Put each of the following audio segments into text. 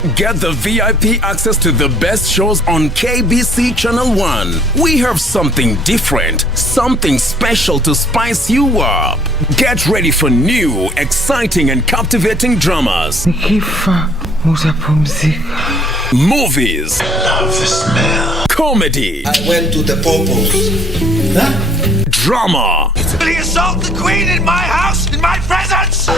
Get the VIP access to the best shows on KBC Channel 1. We have something different, something special to spice you up. Get ready for new, exciting and captivating dramas. Movies. I love the smell. Comedy. I went to the purpose. Huh? Drama. Will he assault the queen in my house, in my presence?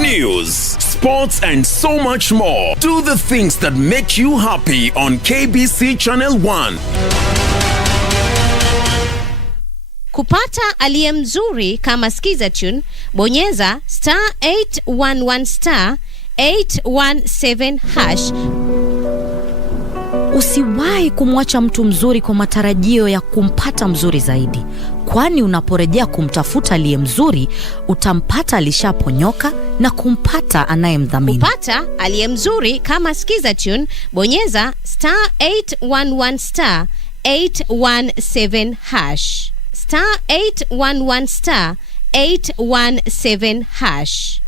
News, sports and so much more. Do the things that make you happy on KBC Channel 1. Kupata aliye mzuri kama skiza tune, bonyeza *811 *817 hash. Usiwahi kumwacha mtu mzuri kwa matarajio ya kumpata mzuri zaidi, kwani unaporejea kumtafuta aliye mzuri utampata alishaponyoka na kumpata anayemdhamini. Kupata aliye mzuri kama skiza tune, bonyeza *811 *817 hash. *811 *817 hash.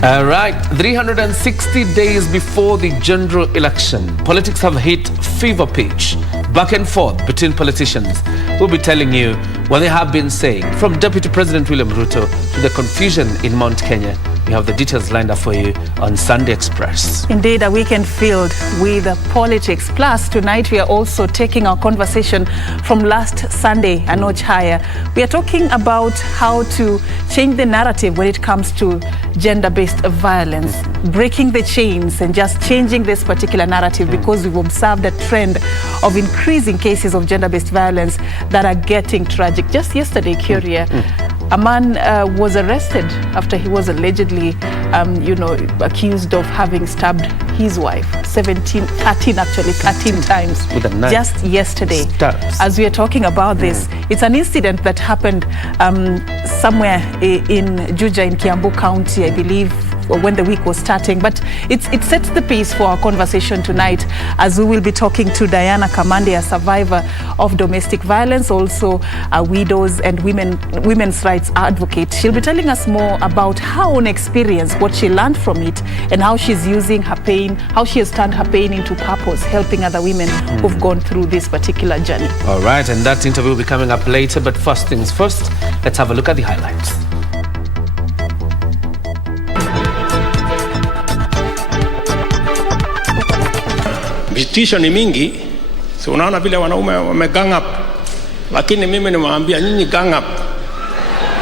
All right, 360 days before the general election, politics have hit fever pitch, back and forth between politicians. We'll be telling you what they have been saying, from Deputy President William Ruto to the confusion in Mount Kenya. We have the details lined up for you on Sunday Express. Indeed, a weekend filled with politics. Plus, tonight we are also taking our conversation from last Sunday a notch higher. We are talking about how to change the narrative when it comes to gender-based violence, breaking the chains and just changing this particular narrative, because we've observed a trend of increasing cases of gender-based violence that are getting tragic. Just yesterday, Curia, a man was arrested after he was allegedly, accused of having stabbed his wife 13 times. With a knife. Just yesterday. Stabs. As we are talking about this, it's an incident that happened somewhere in Juja in Kiambu County, I believe, when the week was starting. But it sets the pace for our conversation tonight, as we will be talking to Diana Kamande, a survivor of domestic violence, also a widows and women's rights advocate. She'll be telling us more about her own experience, what she learned from it, and how she's using her pain, how she has turned her pain into purpose, helping other women who've gone through this particular journey. All right, and that interview will be coming up later, but first things first, let's have a look at the highlights. Vitisho ni mingi, so unaona vile wanaume wamegang up, lakini mimi nimewaambia nyinyi gang up,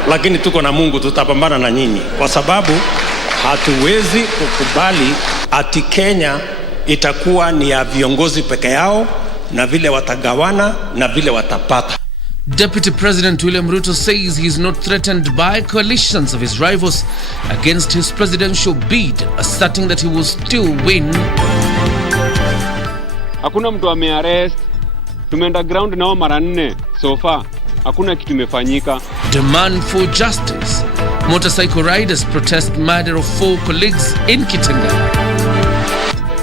lakini tuko na Mungu, tutapambana na nyinyi, kwa sababu hatuwezi kukubali ati Kenya itakuwa ni ya viongozi peke yao na vile watagawana na vile watapata. Deputy President William Ruto says he is not threatened by coalitions of his rivals against his presidential bid, asserting that he will still win. Hakuna mtu amearrest. Tumeenda ground nao mara 4 so far. Hakuna kitu imefanyika. Demand for justice. Motorcycle riders protest murder of 4 colleagues in Kitengela.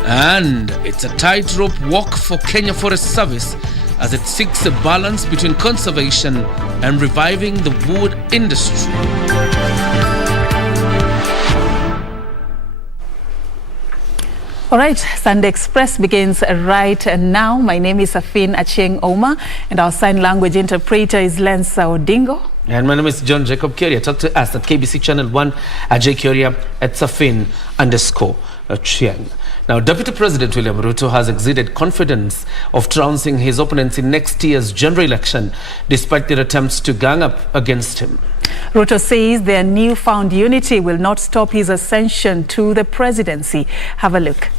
And it's a tightrope walk for Kenya Forest Service as it seeks a balance between conservation and reviving the wood industry. All right, Sunday Express begins right now. My name is Afin Acheng Oma, and our sign language interpreter is Lensa Odingo. And my name is John Jacob Kyoria. Talk to us at KBC Channel 1 at Kyoria at Safin_Acheng. Now, Deputy President William Ruto has exuded confidence of trouncing his opponents in next year's general election, despite their attempts to gang up against him. Ruto says their newfound unity will not stop his ascension to the presidency. Have a look.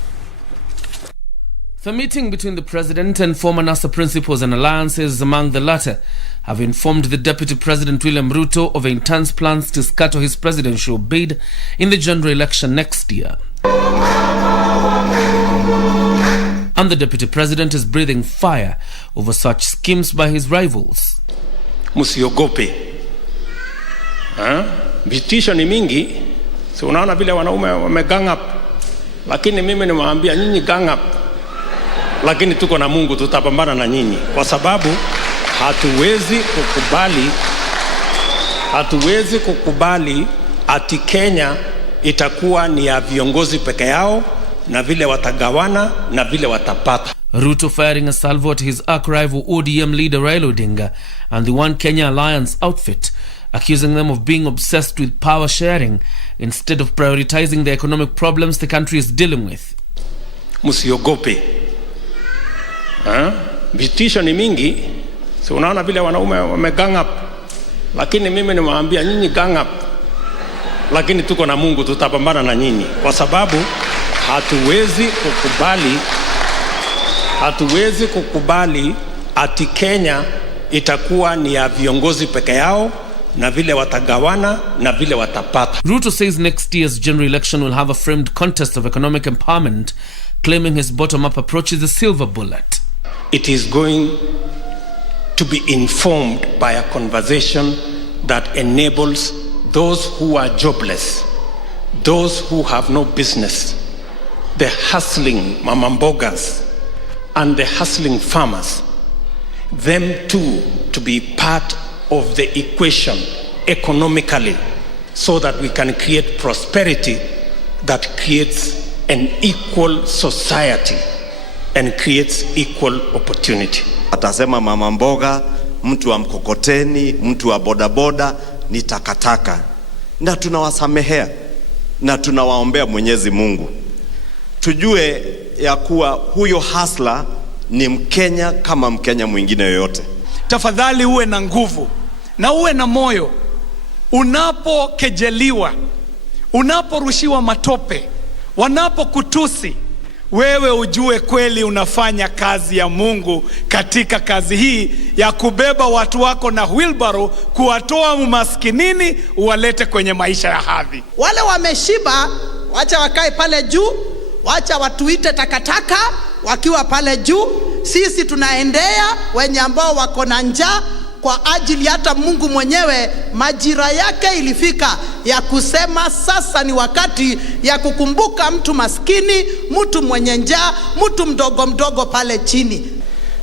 The meeting between the president and former NASA principals and alliances among the latter have informed the Deputy President William Ruto of intense plans to scatter his presidential bid in the general election next year. And the Deputy President is breathing fire over such schemes by his rivals. Musiogope. Vitisho ni mingi. So unaona vile wanaume wamegang up. Lakini mimi nimewaambia nyinyi gang up. Lakini tuko na Mungu, tutapambana na nyinyi. Kwa sababu hatuwezi kukubali ati Kenya itakuwa ni ya viongozi peke yao na vile watagawana na vile watapata. Ruto firing a salvo at his arch-rival ODM leader Raila Odinga and the One Kenya Alliance outfit, accusing them of being obsessed with power sharing instead of prioritizing the economic problems the country is dealing with. Musiogope. Vitisho ni mingi. So unaona vile wanaume wamegang up. Lakini mimi nimewaambia nyinyi gang up. Lakini tuko na Mungu, tutapambana na nyinyi. Kwa sababu hatuwezi kukubali ati Kenya itakuwa ni ya viongozi peke yao na vile watagawana na vile watapata. Ruto says next year's general election will have a framed contest of economic empowerment, claiming his bottom-up approach is a silver bullet. It is going to be informed by a conversation that enables those who are jobless, those who have no business, the hustling mamambogas and the hustling farmers, them too to be part of the equation economically, so that we can create prosperity that creates an equal society and creates equal opportunity. Atasema mama mboga, mtu wa mkokoteni, mtu wa bodaboda ni takataka. Na tunawasamehea na tunawaombea Mwenyezi Mungu. Tujue ya kuwa huyo hasla ni Mkenya kama Mkenya mwingine yoyote. Tafadhali uwe na nguvu na uwe na moyo. Unapokejeliwa, unaporushiwa matope, wanapokutusi, wewe ujue kweli unafanya kazi ya Mungu katika kazi hii ya kubeba watu wako na wheelbarrow, kuwatoa umaskinini uwalete kwenye maisha ya hadhi. Wale wameshiba wacha wakae pale juu, wacha watuite takataka wakiwa pale juu. Sisi tunaendea wenye ambao wako na njaa, kwa ajili hata Mungu mwenyewe majira yake ilifika ya kusema sasa ni wakati ya kukumbuka mtu maskini, mtu mwenye njaa, mtu mdogo mdogo pale chini.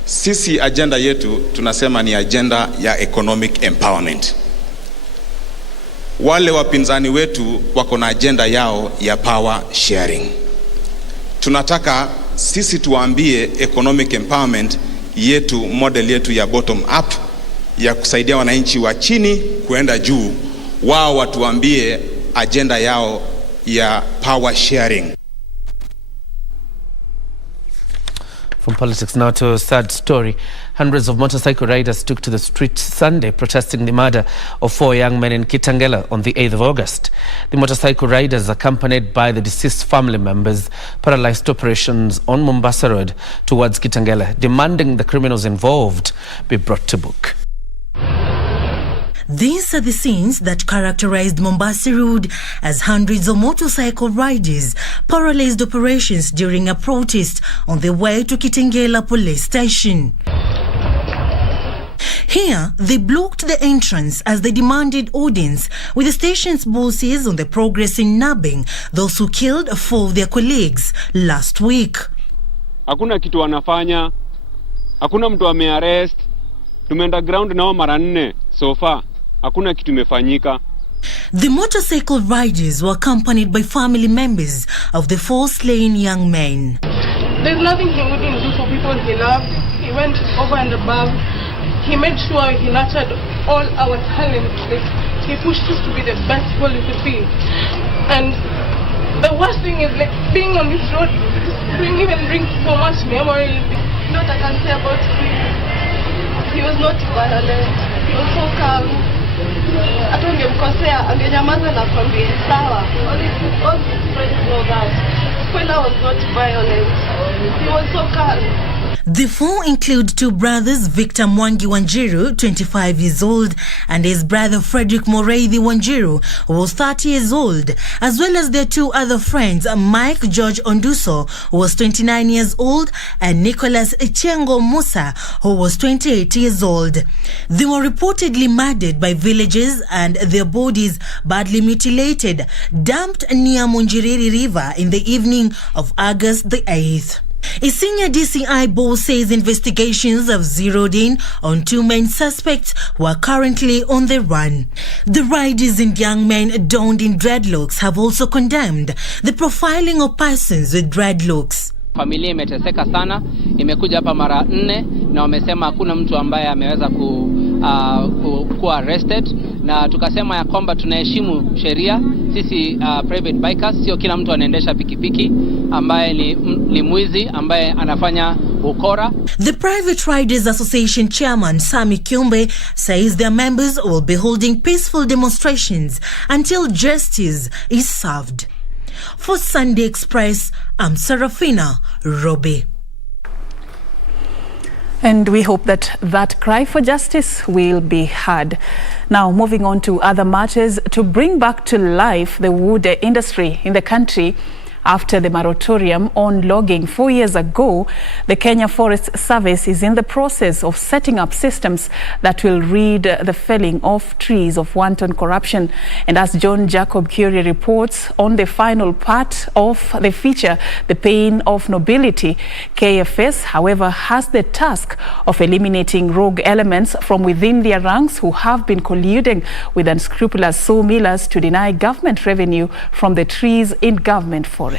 Sisi agenda yetu tunasema ni agenda ya economic empowerment. Wale wapinzani wetu wako na agenda yao ya power sharing. Tunataka sisi tuambie economic empowerment yetu, model yetu ya bottom up, ya kusaidia wananchi wa chini kuenda juu. Wao watuambie agenda yao ya power sharing. From politics now to a sad story. Hundreds of motorcycle riders took to the streets Sunday protesting the murder of 4 young men in Kitengela on the 8th of August. The motorcycle riders, accompanied by the deceased family members, paralyzed operations on Mombasa Road towards Kitengela, demanding the criminals involved be brought to book. These are the scenes that characterized Mombasa Road as hundreds of motorcycle riders paralyzed operations during a protest on their way to Kitengela police station. Here, they blocked the entrance as they demanded audience with the station's bosses on the progress in nabbing those who killed 4 of their colleagues last week. Hakuna kitu wanafanya, hakuna mtu amearrest, tumeenda ground nao mara 4 so far, hakuna kitu imefanyika. The motorcycle riders were accompanied by family members of the 4 slain young men. There's nothing he wouldn't do for people he loved. He went over and above. He made sure he nurtured all our talents. He pushed us to be the best people we could be. And the worst thing is being on this road even brings so much memories. Not I can say about him. He was not violent. He was so calm. Hata ungemkosea angenyamaza na kwambia sawa. All his friends know that. Kwenda was not violent. He was so calm. The 4 include 2 brothers, Victor Mwangi Wanjiru, 25 years old, and his brother Frederick Moreithi Wanjiru, who was 30 years old, as well as their 2 other friends, Mike George Onduso, who was 29 years old, and Nicholas Ichengo Musa, who was 28 years old. They were reportedly murdered by villagers and their bodies badly mutilated, dumped near Munjiriri River in the evening of August the 8th. A senior DCI boss says investigations have zeroed in on 2 main suspects who are currently on the run. The riders and young men donned in dreadlocks have also condemned the profiling of persons with dreadlocks. Familia imeteseka sana, imekuja hapa mara 4 na wamesema hakuna mtu ambaye ameweza kuwa arrested, na tukasema ya kwamba tunaheshimu sheria. Sisi private bikers, sio kila mtu anaendesha pikipiki ambaye ni mwizi ambaye anafanya ukora. The Private Riders Association chairman Sami Kiumbe says their members will be holding peaceful demonstrations until justice is served. For Sunday Express, I'm Serafina Robi. And we hope that that cry for justice will be heard. Now, moving on to other matters, to bring back to life the wood industry in the country after the moratorium on logging 4 years ago, the Kenya Forest Service is in the process of setting up systems that will rid the felling of trees of wanton corruption. And as John Jacob Curie reports on the final part of the feature, The Pain of Nobility, KFS, however, has the task of eliminating rogue elements from within their ranks who have been colluding with unscrupulous sawmillers to deny government revenue from the trees in government forests.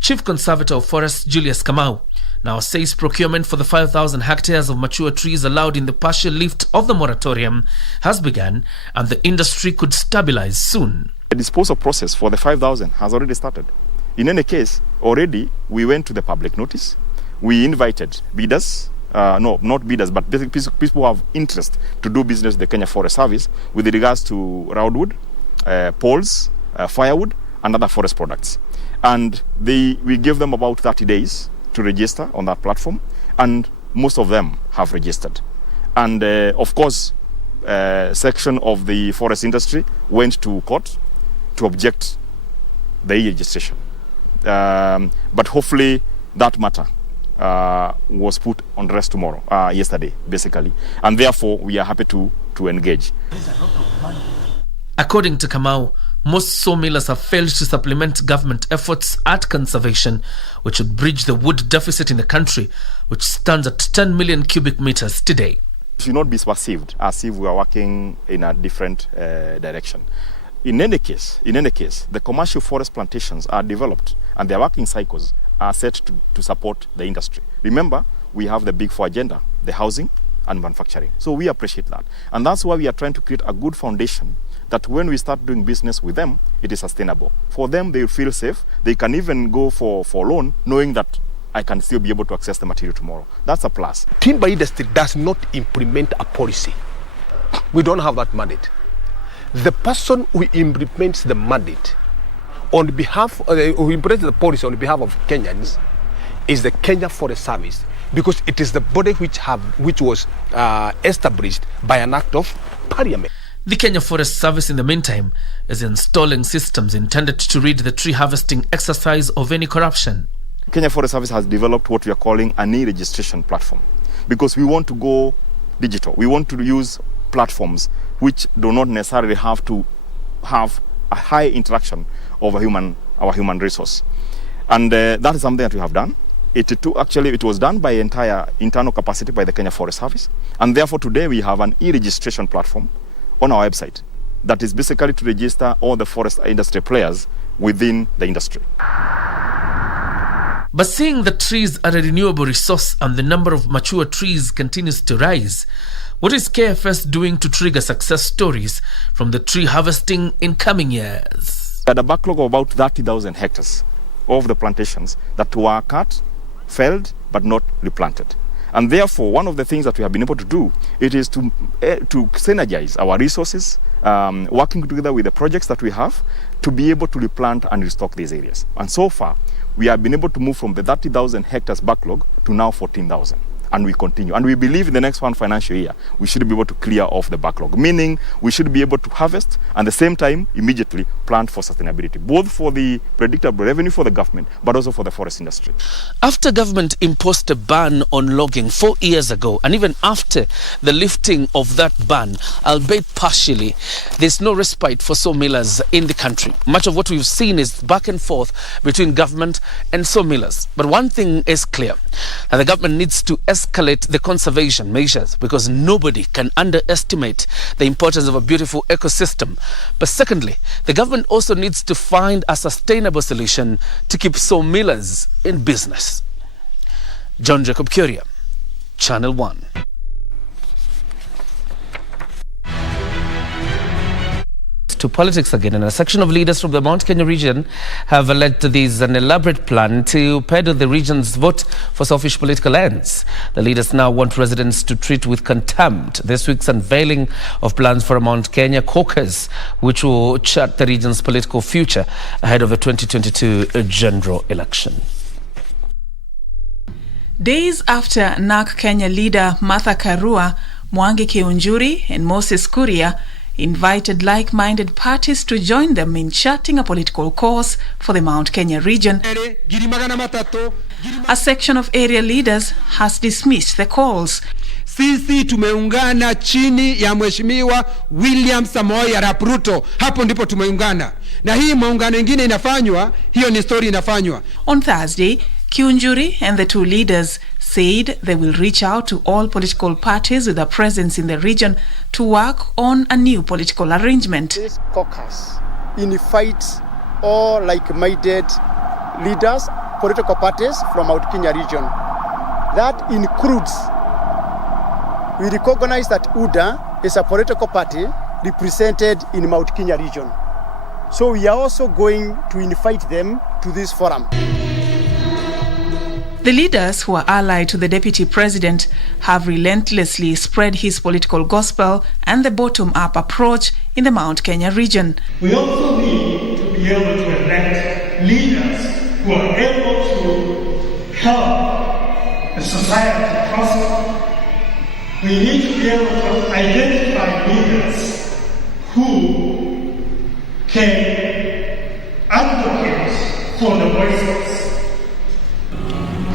Chief Conservator of Forests Julius Kamau now says procurement for the 5,000 hectares of mature trees allowed in the partial lift of the moratorium has begun and the industry could stabilize soon. The disposal process for the 5,000 has already started. In any case, already we went to the public notice. We invited bidders, not bidders, but people who have interest to do business with the Kenya Forest Service with regards to roundwood, poles, firewood, and other forest products. And we gave them about 30 days to register on that platform, and most of them have registered. And of course, section of the forest industry went to court to object the e-registration. But hopefully that matter was put on rest yesterday, basically. And therefore, we are happy to engage. According to Kamau, most sawmillers have failed to supplement government efforts at conservation, which would bridge the wood deficit in the country, which stands at 10 million cubic meters today. It should not be perceived as if we are working in a different direction. In any case, the commercial forest plantations are developed and their working cycles are set to support the industry. Remember, we have the Big Four agenda, the housing and manufacturing. So we appreciate that. And that's why we are trying to create a good foundation that when we start doing business with them, it is sustainable. For them, they feel safe. They can even go for loan, knowing that I can still be able to access the material tomorrow. That's a plus. Timber industry does not implement a policy. We don't have that mandate. The person who implements the mandate on behalf, who implemented the policy on behalf of Kenyans is the Kenya Forest Service, because it is the body which was established by an act of parliament. The Kenya Forest Service, in the meantime, is installing systems intended to rid the tree harvesting exercise of any corruption. Kenya Forest Service has developed what we are calling an e-registration platform, because we want to go digital. We want to use platforms which do not necessarily have to have a high interaction of our human resource. And that is something that we have done. It was done by entire internal capacity by the Kenya Forest Service. And therefore today we have an e-registration platform on our website that is basically to register all the forest industry players within the industry. But seeing that trees are a renewable resource and the number of mature trees continues to rise, what is KFS doing to trigger success stories from the tree harvesting in coming years? We had a backlog of about 30,000 hectares of the plantations that were cut, felled, but not replanted. And therefore, one of the things that we have been able to do, it is to synergize our resources, working together with the projects that we have to be able to replant and restock these areas. And so far, we have been able to move from the 30,000 hectares backlog to now 14,000. And we continue. And we believe in the next one financial year, we should be able to clear off the backlog, meaning we should be able to harvest and at the same time immediately plant for sustainability, both for the predictable revenue for the government, but also for the forest industry. After government imposed a ban on logging 4 years ago, and even after the lifting of that ban, albeit partially, there's no respite for sawmillers in the country. Much of what we've seen is back and forth between government and sawmillers. But one thing is clear, that the government needs to escalate the conservation measures, because nobody can underestimate the importance of a beautiful ecosystem. But secondly, the government also needs to find a sustainable solution to keep sawmillers in business. John Jacob Curia, Channel 1. To politics again, and a section of leaders from the Mount Kenya region have alleged there is an elaborate plan to peddle the region's vote for selfish political ends. The leaders now want residents to treat with contempt this week's unveiling of plans for a Mount Kenya caucus, which will chart the region's political future ahead of the 2022 general election. Days after NARC Kenya leader Martha Karua, Mwangi Kiunjuri and Moses Kuria invited like-minded parties to join them in charting a political course for the Mount Kenya region, a section of area leaders has dismissed the calls. Sisi tumeungana chini ya Mheshimiwa William Samoei Arap Ruto. Hapo ndipo tumeungana. Na hii maungano ingine inafanywa, hiyo ni story inafanywa. On Thursday, Kiunjuri and the two leaders said they will reach out to all political parties with a presence in the region to work on a new political arrangement. This caucus invites all like-minded leaders, political parties from Mount Kenya region. That includes, we recognize that UDA is a political party represented in Mount Kenya region. So we are also going to invite them to this forum. The leaders, who are allied to the deputy president, have relentlessly spread his political gospel and the bottom-up approach in the Mount Kenya region. We also need to be able to elect leaders who are able to help the society prosper. We need to be able to identify leaders who can advocate for the voiceless.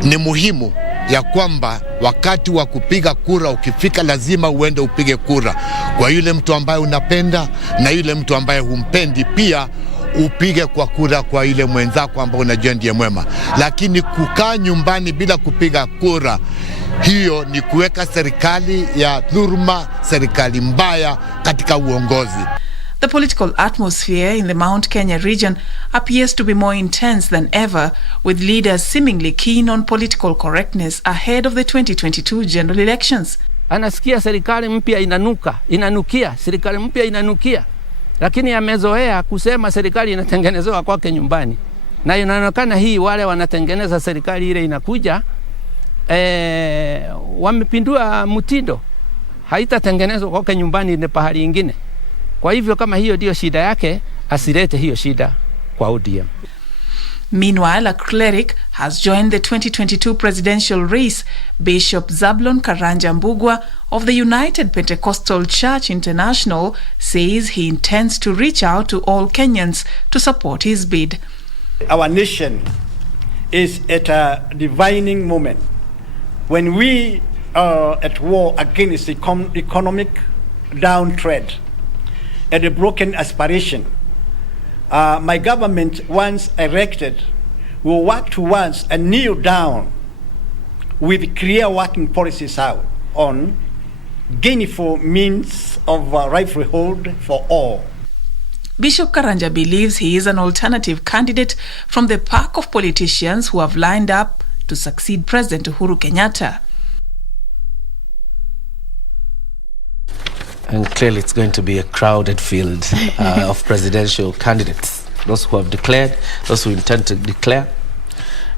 Ni muhimu ya kwamba wakati wa kupiga kura ukifika, lazima uende upige kura kwa yule mtu ambaye unapenda na yule mtu ambaye humpendi pia upige kwa kura kwa yule mwenzako ambaye unajua ndiye mwema. Lakini kukaa nyumbani bila kupiga kura, hiyo ni kuweka serikali ya dhuluma, serikali mbaya katika uongozi. The political atmosphere in the Mount Kenya region appears to be more intense than ever, with leaders seemingly keen on political correctness ahead of the 2022 general elections. Anasikia serikali mpya inanukia, serikali mpya inanukia, lakini amezoea kusema serikali inatengenezewa kwake nyumbani. Na inaonekana hii wale wanatengeneza serikali ile inakuja, wamepindua mtindo, haitatengenezwa kwake nyumbani, ni pahali ingine. Kwa hivyo kama hiyo ndio shida yake, asilete hiyo shida. kwa ODM. Meanwhile, a cleric has joined the 2022 presidential race. Bishop Zablon Karanja Mbugwa of the United Pentecostal Church International says he intends to reach out to all Kenyans to support his bid. Our nation is at a divining moment when we are at war against economic downtrend and a broken aspiration. My government, once elected, will work towards a kneel down with clear working policies out on gainful means of livelihood for all. Bishop Karanja believes he is an alternative candidate from the pack of politicians who have lined up to succeed President Uhuru Kenyatta. And clearly it's going to be a crowded field of presidential candidates. Those who have declared, those who intend to declare,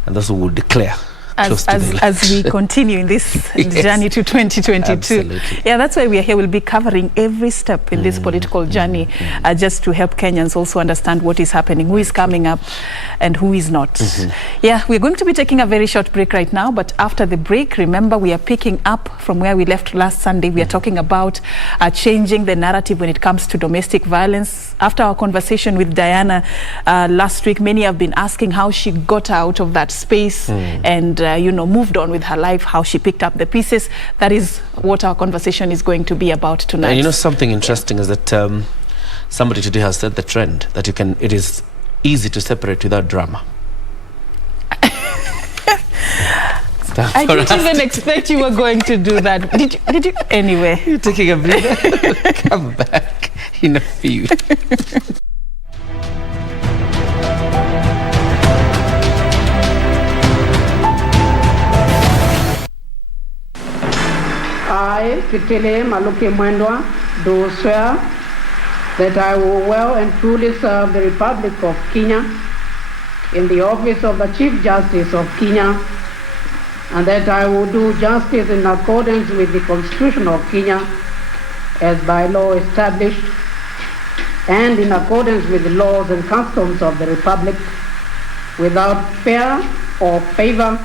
and those who will declare. As we continue in this journey to 2022. Absolutely. Yeah, that's why we are here. We'll be covering every step in this political journey, just to help Kenyans also understand what is happening, who is coming up and who is not. Yeah, we're going to be taking a very short break right now, but after the break, remember, we are picking up from where we left last Sunday. We are talking about changing the narrative when it comes to domestic violence. After our conversation with Diana last week, many have been asking how she got out of that space and moved on with her life, how she picked up the pieces. That is what our conversation is going to be about tonight. And something interesting is that somebody today has said the trend that it is easy to separate without drama. I didn't even expect you were going to do that. Did you? Anyway. You're taking a breather. Come back in a few. I, Kitile Maluke Mwendwa, do swear that I will well and truly serve the Republic of Kenya in the office of the Chief Justice of Kenya, and that I will do justice in accordance with the Constitution of Kenya as by law established, and in accordance with the laws and customs of the Republic, without fear or favor,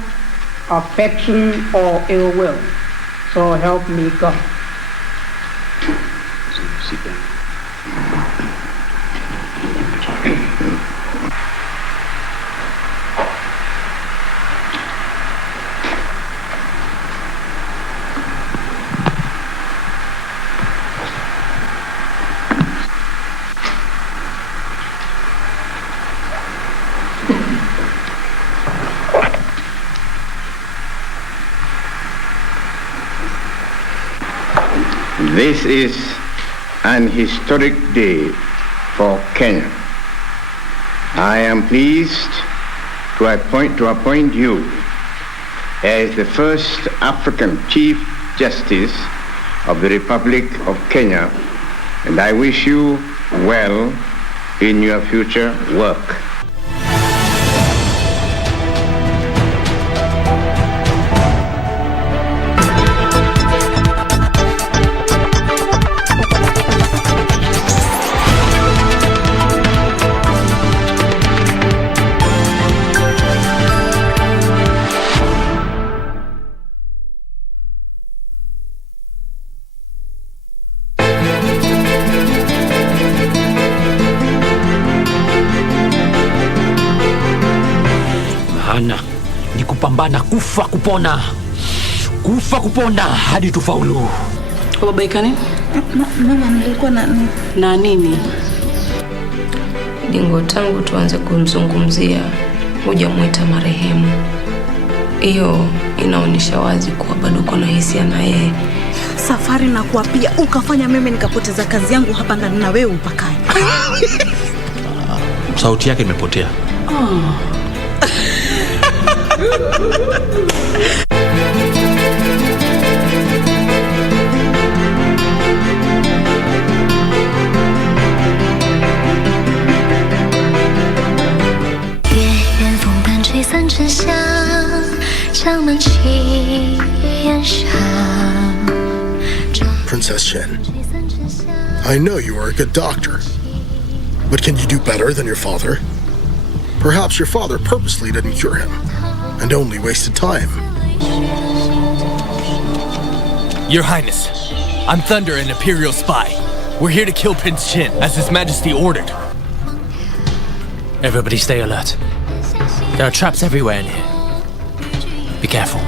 affection or ill will. So help me God. Sit down. This is an historic day for Kenya. I am pleased to appoint you as the first African Chief Justice of the Republic of Kenya, and I wish you well in your future work. Ni kupambana, kufa kupona, kufa kupona hadi tufaulu. Babaika nini? Mama, nilikuwa na nini? Dingo, tangu tuanze kumzungumzia hujamwita marehemu. Hiyo inaonyesha wazi kuwa bado uko na hisia na yeye. Safari na kuapia ukafanya mimi nikapoteza kazi yangu hapa ndani na wewe upakae. Sauti yake imepotea. Princess Chen, I know you are a good doctor, but can you do better than your father? Perhaps your father purposely didn't cure him, and only wasted time. Your Highness, I'm Thunder, an Imperial spy. We're here to kill Prince Chin, as His Majesty ordered. Everybody stay alert. There are traps everywhere in here. Be careful.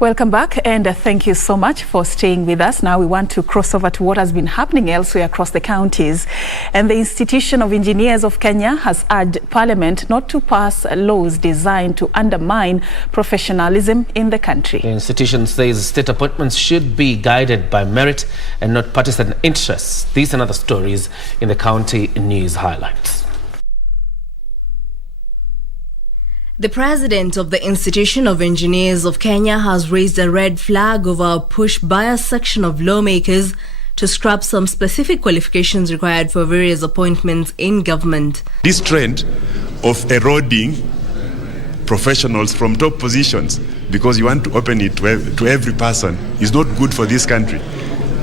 Welcome back, and thank you so much for staying with us. Now we want to cross over to what has been happening elsewhere across the counties. And the Institution of Engineers of Kenya has urged Parliament not to pass laws designed to undermine professionalism in the country. The institution says state appointments should be guided by merit and not partisan interests. These and other stories in the county news highlights. The president of the Institution of Engineers of Kenya has raised a red flag over a push by a section of lawmakers to scrap some specific qualifications required for various appointments in government. This trend of eroding professionals from top positions because you want to open it to every person is not good for this country.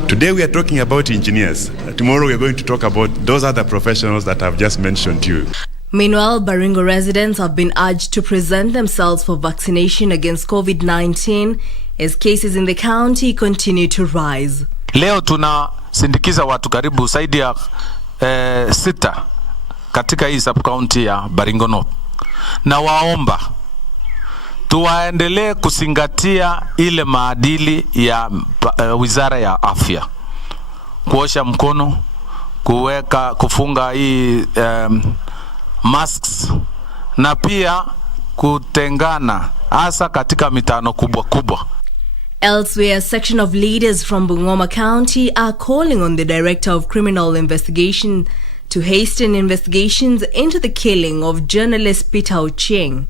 Today we are talking about engineers. Tomorrow we are going to talk about those other professionals that I've just mentioned to you. Meanwhile, Baringo residents have been urged to present themselves for vaccination against COVID-19 as cases in the county continue to rise. Leo tunasindikiza watu karibu zaidi ya 6 katika hii sub-county ya Baringo North. Na waomba tuwaendelee kuzingatia ile maadili ya Wizara ya Afya. Kuosha mkono, kufunga hii masks na pia kutengana hasa katika mitano kubwa kubwa. Elsewhere, a section of leaders from Bungoma County are calling on the Director of Criminal Investigation to hasten investigations into the killing of journalist Peter Ochieng.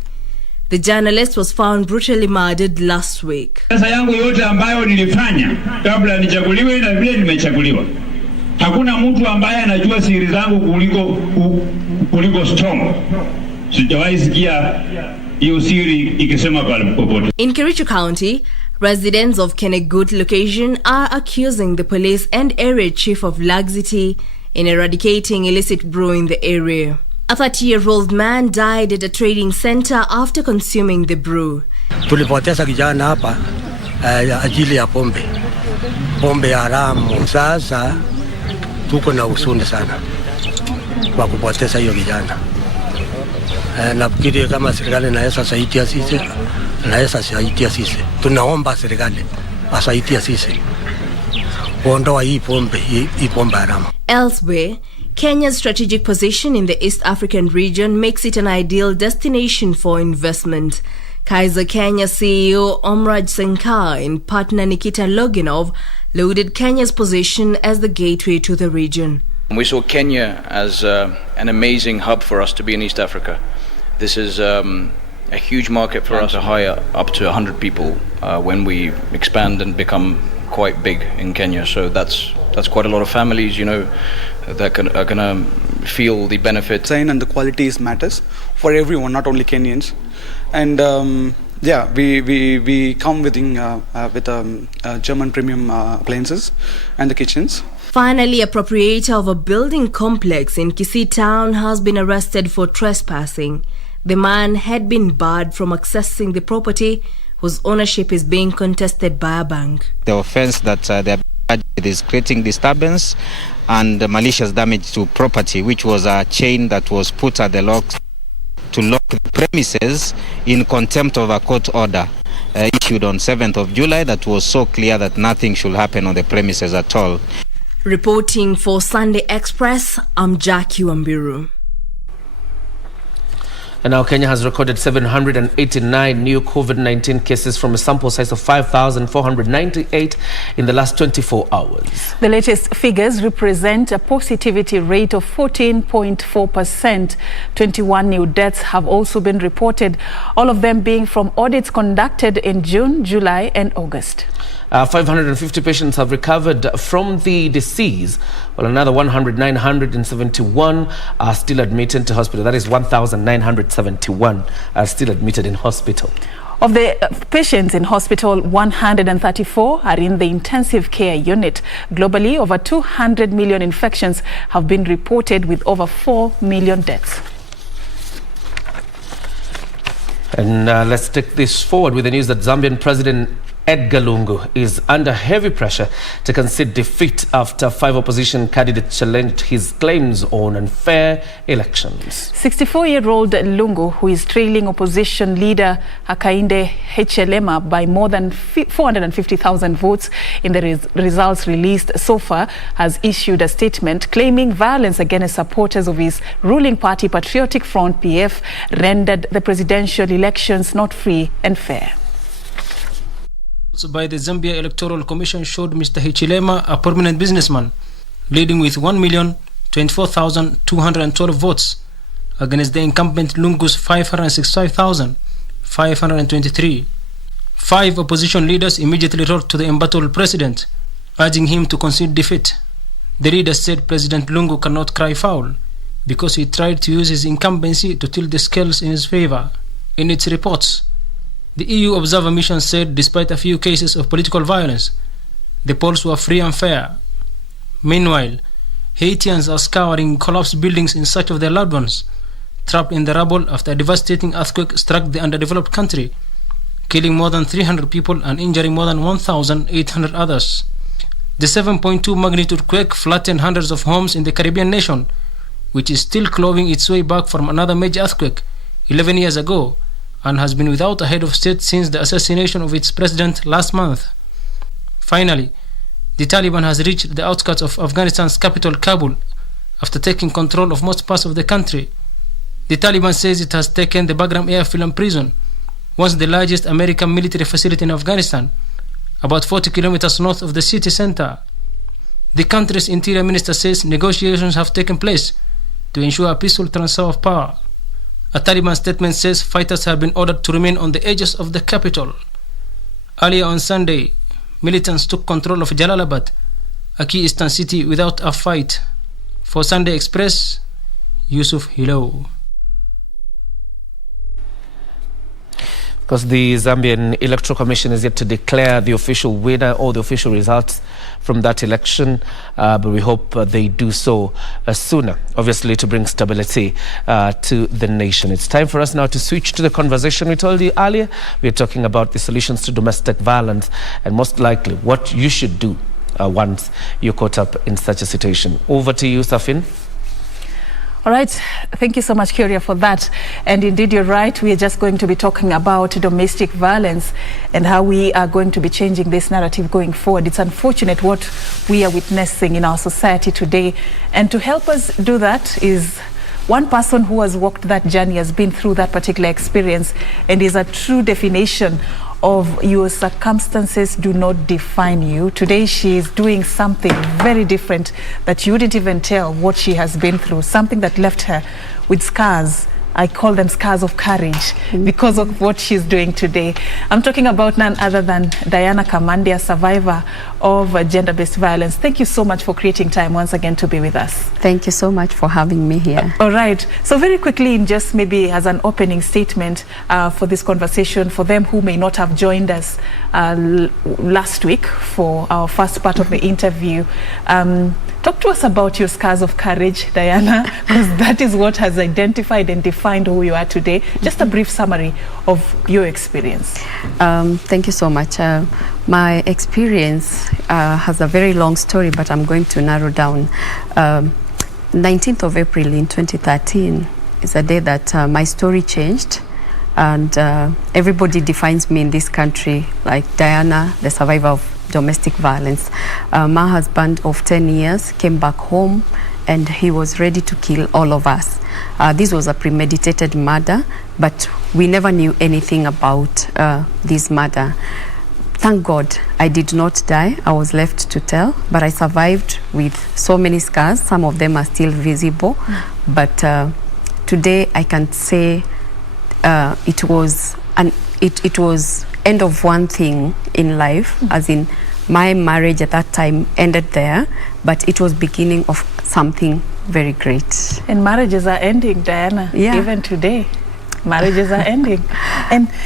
The journalist was found brutally murdered last week. Sasa yangu yote ambayo nilifanya kabla nichaguliwe na vile nimechaguliwa. Hakuna mtu ambaye anajua siri zangu kuliko strong. Sijawahi sikia hiyo siri ikisema popote. In Kericho County, residents of Kenegut location are accusing the police and area chief of laxity in eradicating illicit brew in the area. A 30-year-old man died at a trading center after consuming the brew. Tulipoteza kijana hapa ajili ya pombe haramu. Sasa tuko na huzuni sana kwa kupoteza hiyo kijana. Nafikiri kama serikali inaweza saidia sisi. Tunaomba serikali asaidia sisi kuondoa hii pombe haramu. Elsewhere, Kenya's strategic position in the East African region makes it an ideal destination for investment. Kaiser Kenya CEO Omraj Senkar and partner Nikita Loginov lauded Kenya's position as the gateway to the region. We saw Kenya as an amazing hub for us to be in East Africa. This is a huge market for us to hire up to 100 people when we expand and become quite big in Kenya. So that's quite a lot of families, you know, that are going to feel the benefits. And the qualities matters for everyone, not only Kenyans. And yeah, we come with German premium appliances and the kitchens. Finally, a proprietor of a building complex in Kisii town has been arrested for trespassing. The man had been barred from accessing the property whose ownership is being contested by a bank. The offense that they are charged with is creating disturbance and malicious damage to property, which was a chain that was put at the locks to lock the premises in contempt of a court order issued on 7th of July that was so clear that nothing should happen on the premises at all. Reporting for Sunday Express, I'm Jackie Wambiru. And now Kenya has recorded 789 new COVID-19 cases from a sample size of 5,498 in the last 24 hours. The latest figures represent a positivity rate of 14.4%. 21 new deaths have also been reported, all of them being from audits conducted in June, July and August. 550 patients have recovered from the disease, while another 1,971 are still admitted to hospital. That is 1,971 are still admitted in hospital. Of the patients in hospital, 134 are in the intensive care unit. Globally, over 200 million infections have been reported, with over 4 million deaths. And let's take this forward with the news that Zambian President Edgar Lungu is under heavy pressure to concede defeat after 5 opposition candidates challenged his claims on unfair elections. 64-year-old Lungu, who is trailing opposition leader Hakainde Hichilema by more than 450,000 votes in the results released so far, has issued a statement claiming violence against supporters of his ruling party Patriotic Front PF rendered the presidential elections not free and fair. By the Zambia Electoral Commission showed Mr. Hichilema a prominent businessman, leading with 1,024,212 votes against the incumbent Lungu's 565,523. 5 opposition leaders immediately wrote to the embattled president, urging him to concede defeat. The leaders said President Lungu cannot cry foul because he tried to use his incumbency to tilt the scales in his favor. In its reports, the EU Observer Mission said despite a few cases of political violence, the polls were free and fair. Meanwhile, Haitians are scouring collapsed buildings in search of their loved ones, trapped in the rubble after a devastating earthquake struck the underdeveloped country, killing more than 300 people and injuring more than 1,800 others. The 7.2 magnitude quake flattened hundreds of homes in the Caribbean nation, which is still clawing its way back from another major earthquake 11 years ago, and has been without a head of state since the assassination of its president last month. Finally, the Taliban has reached the outskirts of Afghanistan's capital, Kabul, after taking control of most parts of the country. The Taliban says it has taken the Bagram airfield and prison, once the largest American military facility in Afghanistan, about 40 kilometers north of the city center. The country's interior minister says negotiations have taken place to ensure a peaceful transfer of power. A Taliban statement says fighters have been ordered to remain on the edges of the capital. Earlier on Sunday, militants took control of Jalalabad, a key eastern city, without a fight. For Sunday Express, Yusuf Hilo. Because the Zambian Electoral Commission is yet to declare the official winner or the official results from that election, but we hope they do so sooner, obviously, to bring stability to the nation. It's time for us now to switch to the conversation we told you earlier. We're talking about the solutions to domestic violence and most likely what you should do once you're caught up in such a situation. Over to you, Safin. All right, thank you so much, Kyria, for that. And indeed, you're right. We are just going to be talking about domestic violence and how we are going to be changing this narrative going forward. It's unfortunate what we are witnessing in our society today. And to help us do that is one person who has walked that journey, has been through that particular experience, and is a true definition of your circumstances do not define you. Today she is doing something very different that you wouldn't even tell what she has been through, something that left her with scars. I call them scars of courage because of what she's doing today. I'm talking about none other than Diana Kamande, a survivor of gender-based violence. Thank you so much for creating time once again to be with us. Thank you so much for having me here. All right. So very quickly, in just maybe as an opening statement for this conversation, for them who may not have joined us last week for our first part of the interview, talk to us about your scars of courage, Diana, because that is what has identified and defined who you are today. Just a brief summary of your experience. Thank you so much. My experience has a very long story, but I'm going to narrow down. 19th of April in 2013 is a day that my story changed, and everybody defines me in this country like Diana, the survivor of domestic violence. My husband of 10 years came back home and he was ready to kill all of us. This was a premeditated murder, but we never knew anything about this murder. Thank God I did not die. I was left to tell, but I survived with so many scars. Some of them are still visible, but today I can say it was end of one thing in life, as in my marriage at that time ended there, but it was beginning of something very great. And marriages are ending, Diana, even today. Marriages are ending.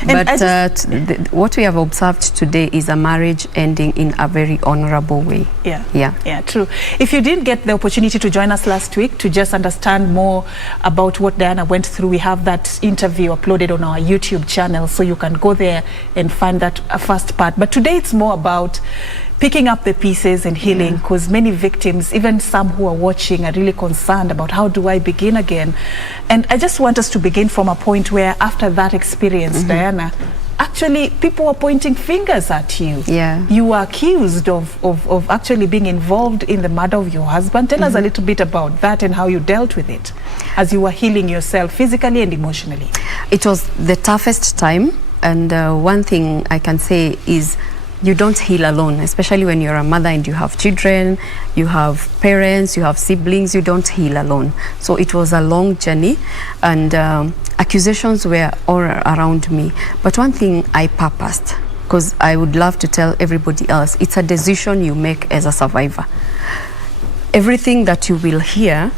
But what we have observed today is a marriage ending in a very honorable way. Yeah, true. If you didn't get the opportunity to join us last week to just understand more about what Diana went through, we have that interview uploaded on our YouTube channel, so you can go there and find that first part. But today it's more about picking up the pieces and healing, because many victims, even some who are watching, are really concerned about how do I begin again. And I just want us to begin from a point where after that experience, Diana, actually people were pointing fingers at you. You were accused of actually being involved in the murder of your husband. Tell us a little bit about that and how you dealt with it as you were healing yourself physically and emotionally. It was the toughest time, and one thing I can say is you don't heal alone, especially when you're a mother and you have children, you have parents, you have siblings, you don't heal alone. So it was a long journey, and accusations were all around me. But one thing I purposed, because I would love to tell everybody else, it's a decision you make as a survivor. Everything that you will hear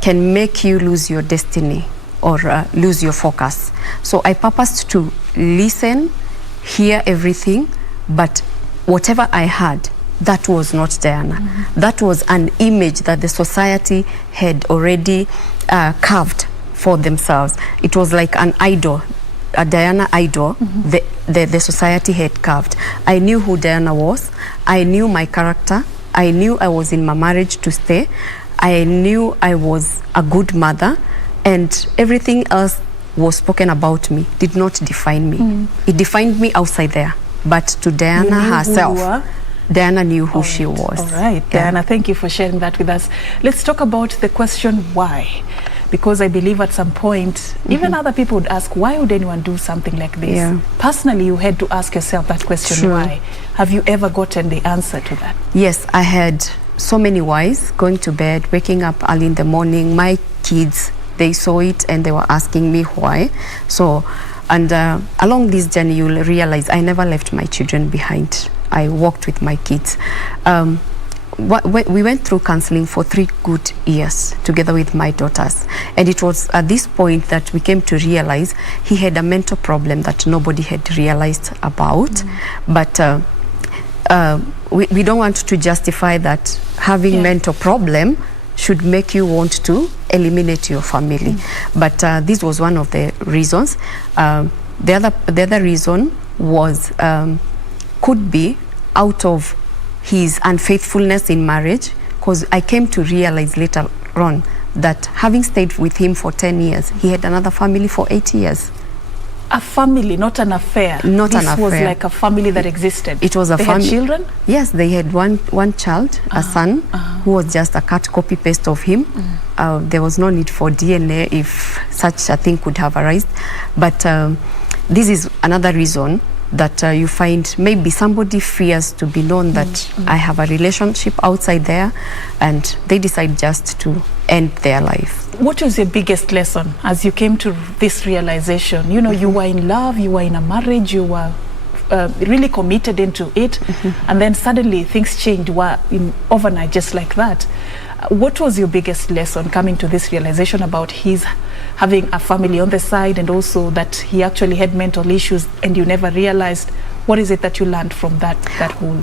can make you lose your destiny or lose your focus. So I purposed to listen, hear everything, but whatever I had, that was not Diana. That was an image that the society had already carved for themselves. It was like an idol, a Diana idol, the society had carved. I knew who Diana was. I knew my character. I knew I was in my marriage to stay. I knew I was a good mother, and everything else was spoken about me did not define me. It defined me outside there. But to Diana herself, Diana knew who she was. All right, Diana, thank you for sharing that with us. Let's talk about the question why. Because I believe at some point, even other people would ask, why would anyone do something like this? Personally, you had to ask yourself that question, why? Have you ever gotten the answer to that? Yes, I had so many whys, going to bed, waking up early in the morning. My kids, they saw it and they were asking me why. So, and along this journey, you'll realize I never left my children behind. I walked with my kids. We went through counseling for 3 good years together with my daughters. And it was at this point that we came to realize he had a mental problem that nobody had realized about. But we don't want to justify that having mental problem should make you want to eliminate your family. But this was one of the reasons. The other reason was could be out of his unfaithfulness in marriage, because I came to realize later on that having stayed with him for 10 years, he had another family for 8 years. A family, not an affair. Not an affair. This was like a family that existed. It was a family. They had children? Yes, they had one child, a son, who was just a cut copy paste of him. There was no need for DNA if such a thing could have arisen. But this is another reason that you find maybe somebody fears to be known that I have a relationship outside there, and they decide just to end their life. What was your biggest lesson as you came to this realization? You know, you were in love, you were in a marriage, you were really committed into it, and then suddenly things changed overnight, just like that. What was your biggest lesson coming to this realization about his having a family on the side, and also that he actually had mental issues and you never realized? What is it that you learned from that whole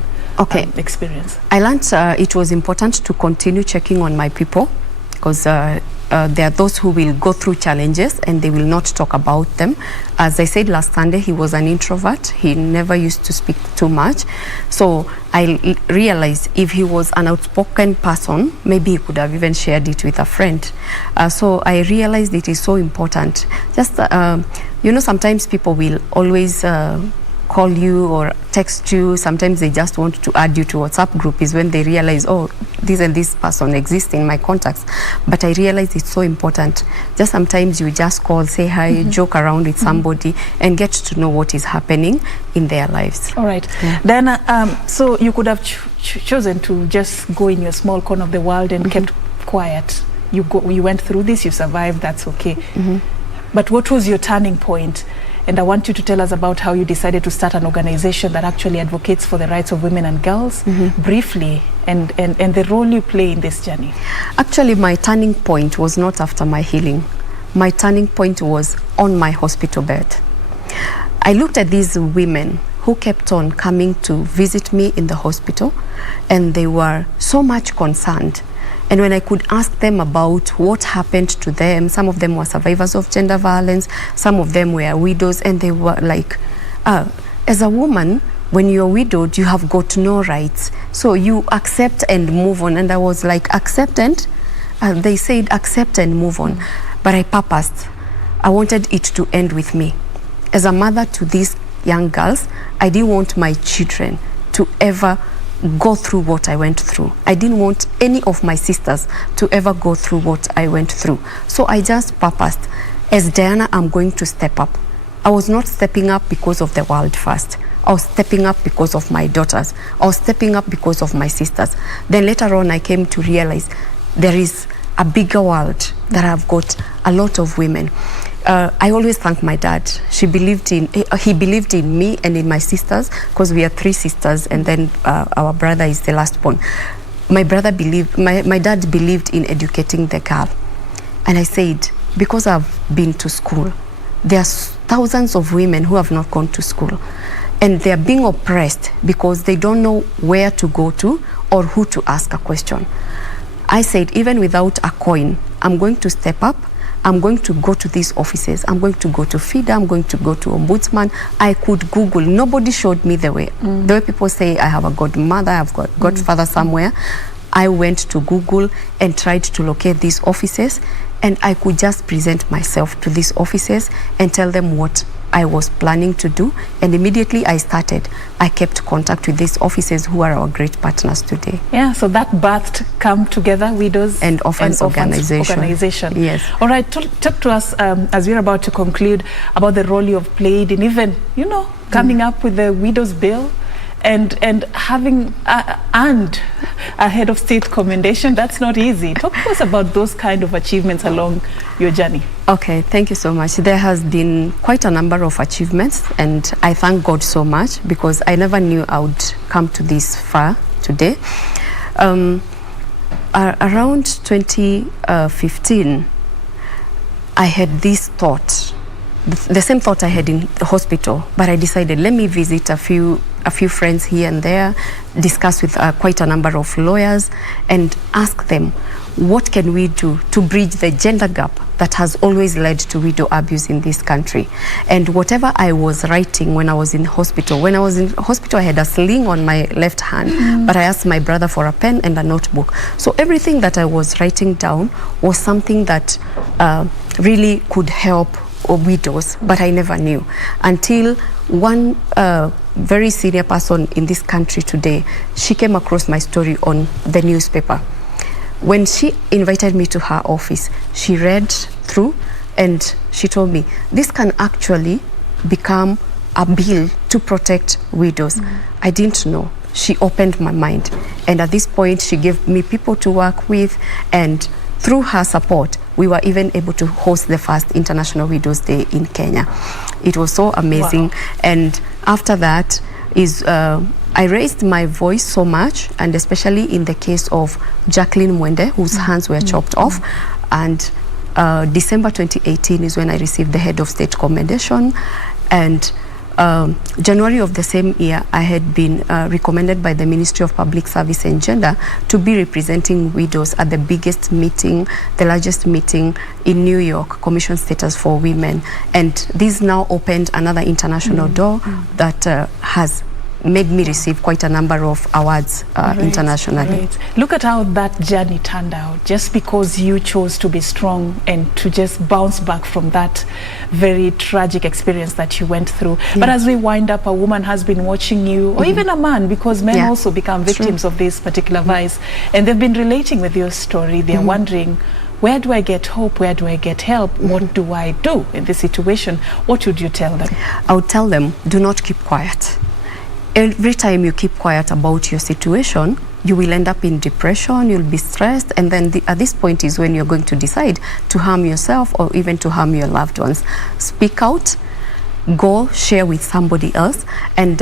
experience? I learned it was important to continue checking on my people, because there are those who will go through challenges and they will not talk about them. As I said last Sunday, he was an introvert. He never used to speak too much. So I realized if he was an outspoken person, maybe he could have even shared it with a friend. So I realized it is so important. Just, you know, sometimes people will always call you or text you. Sometimes they just want to add you to WhatsApp group is when they realize, oh, this and this person exists in my contacts. But I realize it's so important. Just sometimes you just call, say hi, joke around with somebody and get to know what is happening in their lives. All right. Then, so you could have chosen to just go in your small corner of the world and kept quiet. You went through this, you survived, that's okay. But what was your turning point? And I want you to tell us about how you decided to start an organization that actually advocates for the rights of women and girls, briefly, and the role you play in this journey. Actually, my turning point was not after my healing. My turning point was on my hospital bed. I looked at these women who kept on coming to visit me in the hospital, and they were so much concerned. And when I could ask them about what happened to them, some of them were survivors of gender violence, some of them were widows, and they were like, as a woman, when you're widowed, you have got no rights. So you accept and move on. And I was like, accept and, they said accept and move on. But I purposed, I wanted it to end with me. As a mother to these young girls, I didn't want my children to ever go through what I went through. I didn't want any of my sisters to ever go through what I went through. So I just purposed, as Diana, I'm going to step up. I was not stepping up because of the world first. I was stepping up because of my daughters. I was stepping up because of my sisters. Then later on, I came to realize there is a bigger world that I've got a lot of women. I always thank my dad. He believed in me and in my sisters, because we are 3 sisters, and then our brother is the last born. My dad believed in educating the girl. And I said, because I've been to school, there are thousands of women who have not gone to school, and they are being oppressed because they don't know where to go to or who to ask a question. I said, even without a coin, I'm going to step up. I'm going to go to these offices. I'm going to go to FIDA. I'm going to go to Ombudsman. I could Google. Nobody showed me the way. The way people say I have a godmother, I've got godfather somewhere. I went to Google and tried to locate these offices, and I could just present myself to these offices and tell them what I was planning to do. And immediately I started. I kept contact with these offices who are our great partners today. Yeah, so that birthed Come Together Widows and Orphans Organization. Yes. All right, talk to us as we're about to conclude about the role you have played in even, coming up with the Widows Bill and having earned a head of state commendation. That's not easy. Talk to us about those kind of achievements along your journey. Okay, thank you so much. There has been quite a number of achievements, and I thank God so much, because I never knew I would come to this far today. Around 2015, I had this thought, the same thought I had in the hospital, but I decided, let me visit a few friends here and there, discuss with quite a number of lawyers, and ask them, what can we do to bridge the gender gap that has always led to widow abuse in this country? And whatever I was writing when I was in hospital, I had a sling on my left hand, but I asked my brother for a pen and a notebook. So everything that I was writing down was something that really could help widows, but I never knew until one very senior person in this country today, she came across my story on the newspaper. When she invited me to her office, she read through and she told me, this can actually become a bill to protect widows. I didn't know. She opened my mind, and at this point she gave me people to work with, and through her support, we were even able to host the first International Widows Day in Kenya. It was so amazing. Wow. And after that is I raised my voice so much, and especially in the case of Jacqueline Mwende, whose hands were chopped off. And December 2018 is when I received the head of state commendation. And January of the same year, I had been recommended by the Ministry of Public Service and Gender to be representing widows at the biggest meeting, the largest meeting in New York, Commission Status for Women. And this now opened another international door that has made me receive quite a number of awards internationally. Right. Look at how that journey turned out, just because you chose to be strong and to just bounce back from that very tragic experience that you went through. Yeah. But as we wind up, a woman has been watching you, or even a man, because men also become victims of this particular vice, and they've been relating with your story. They're wondering, where do I get hope? Where do I get help? What do I do in this situation? What would you tell them? I would tell them, do not keep quiet. Every time you keep quiet about your situation, you will end up in depression, you'll be stressed, and then at this point is when you're going to decide to harm yourself or even to harm your loved ones. Speak out, go share with somebody else, and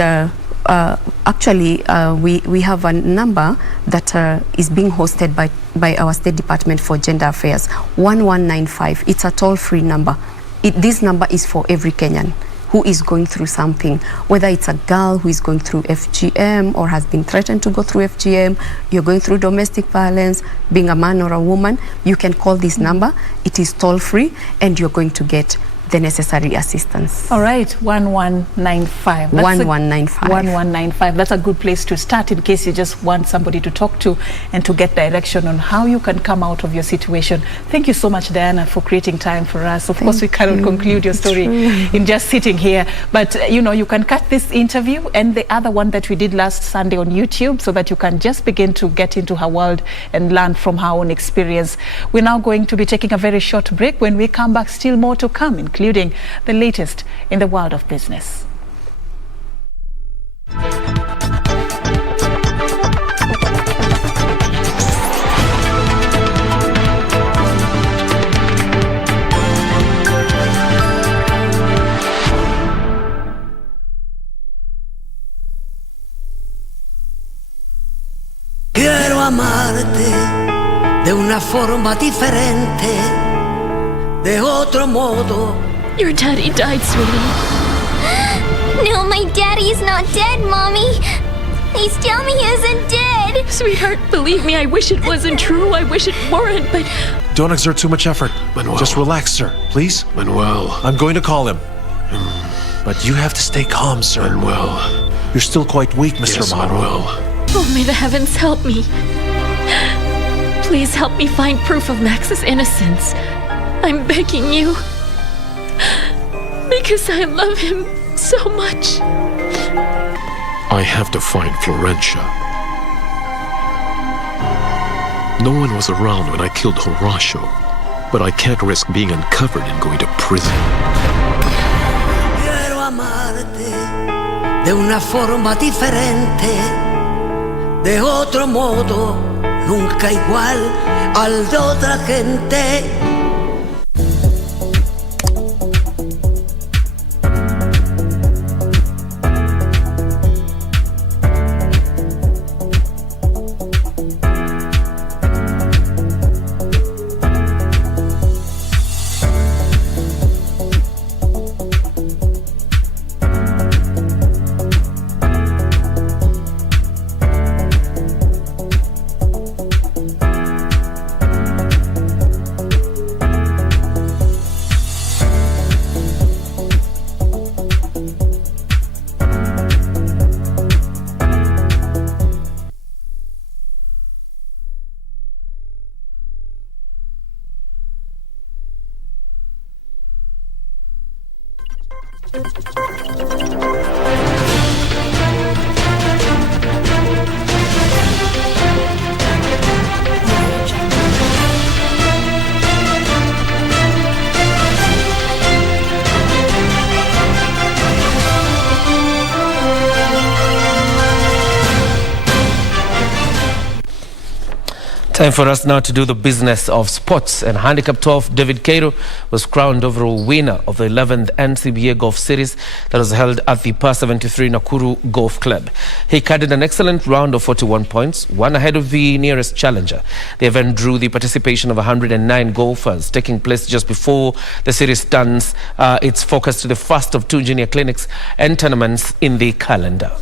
actually we have a number that is being hosted by our State Department for Gender Affairs, 1195. It's a toll-free number. This number is for every Kenyan who is going through something, whether it's a girl who is going through FGM or has been threatened to go through FGM, you're going through domestic violence, being a man or a woman, you can call this number. It is toll-free, and you're going to get the necessary assistance. All right, 1195. 1195. 1195. That's a good place to start in case you just want somebody to talk to and to get direction on how you can come out of your situation. Thank you so much, Diana, for creating time for us. Of course, we cannot conclude your story in just sitting here, but you know, you can catch this interview and the other one that we did last Sunday on YouTube, so that you can just begin to get into her world and learn from her own experience. We're now going to be taking a very short break. When we come back, still more to come, including the latest in the world of business. Quiero amarte de una forma diferente, de otro modo. Your daddy died, sweetie. No, my daddy is not dead, Mommy. Please tell me he isn't dead. Sweetheart, believe me, I wish it wasn't true. I wish it weren't, but... Don't exert too much effort. Manuel. Just relax, sir, please. Manuel. I'm going to call him. But you have to stay calm, sir. Manuel. You're still quite weak, Mr. Yes, Manuel. Oh, may the heavens help me. Please help me find proof of Max's innocence. I'm begging you. Because I love him so much. I have to find Florencia. No one was around when I killed Horacio, but I can't risk being uncovered and going to prison. Quiero amarte de una forma diferente, de otro modo, nunca igual al de otra gente. Time for us now to do the business of sports. And handicap 12, David Cairo was crowned overall winner of the 11th NCBA Golf Series that was held at the Par 73 Nakuru Golf Club. He carded an excellent round of 41 points, one ahead of the nearest challenger. The event drew the participation of 109 golfers, taking place just before the series turns its focus to the first of two junior clinics and tournaments in the calendar.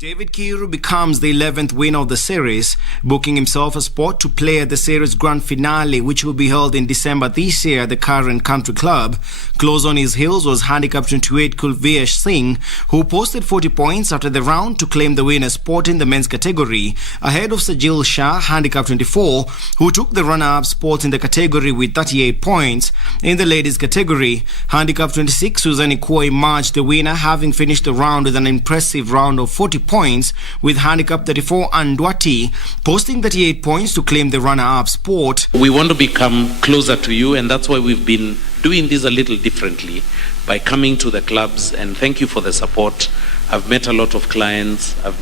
David Kiru becomes the 11th winner of the series, booking himself a spot to play at the series grand finale, which will be held in December this year at the Karen Country Club. Close on his heels was handicap 28 Kulvesh Singh, who posted 40 points after the round to claim the winner's spot in the men's category, ahead of Sajil Shah, handicap 24, who took the runner-up spot in the category with 38 points. In the ladies category, handicap 26 Suzanne Kua emerged the winner, having finished the round with an impressive round of 40 points, with handicap 34 Andwati posting 38 points to claim the runner-up spot. We want to become closer to you, and that's why we've been doing this a little differently by coming to the clubs, and thank you for the support. I've met a lot of clients, I've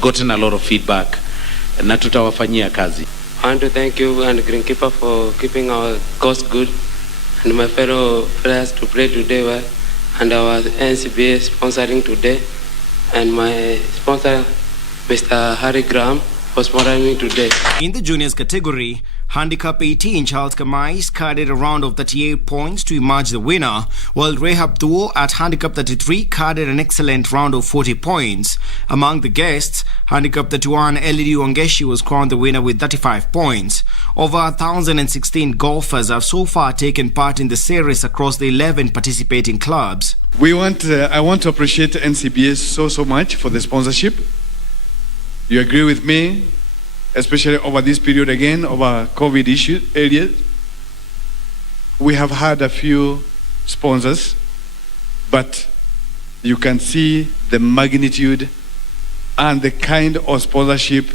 gotten a lot of feedback, and na tutawafanyia kazi. I want to thank you and Greenkeeper for keeping our cost good, and my fellow players to play today well, and our NCBA sponsoring today, and my sponsor, Mr. Harry Graham, for sponsoring me today. In the juniors category, handicap 18 Charles Kamais carded a round of 38 points to emerge the winner, while Rehab Duo at handicap 33 carded an excellent round of 40 points. Among the guests, handicap 31 Elidu Wangeshi was crowned the winner with 35 points. Over 1,016 golfers have so far taken part in the series across the 11 participating clubs. I want to appreciate NCBS so much for the sponsorship. You agree with me, especially over this period again, over COVID issue areas. We have had a few sponsors, but you can see the magnitude and the kind of sponsorship